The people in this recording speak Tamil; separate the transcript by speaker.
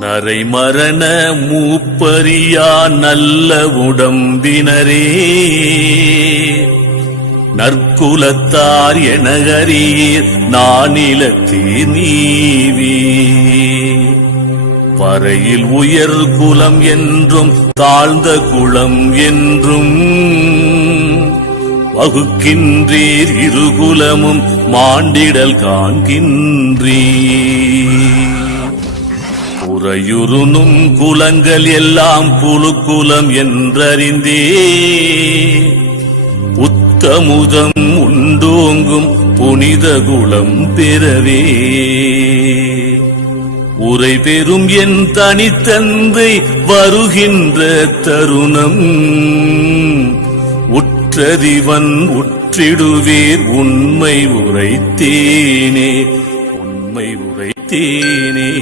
Speaker 1: நரை மரண மூப்பரியா நல்ல உடம்பினரே. நற்குலத்தார் எனகரீர் நானிலத்தே நீவி பறையில் உயர் குலம் என்றும் தாழ்ந்த குலம் என்றும். வகுக்கின்றீர் இருகுலமும் மாண்டிடல் காண்கின்றீர். புறையுருணும் குலங்கள் எல்லாம் புழுக்குலம் என்றறிந்தே. புத்தமுதம் உண்டோங்கும் புனித குலம் பெறவே. உரை பெறும் என் தனித்தந்தை வருகின்ற தருணம். உற்றதிவன் உற்றிடுவீர் உண்மை உரைத்தேனே. உண்மை உரைத்தேனே.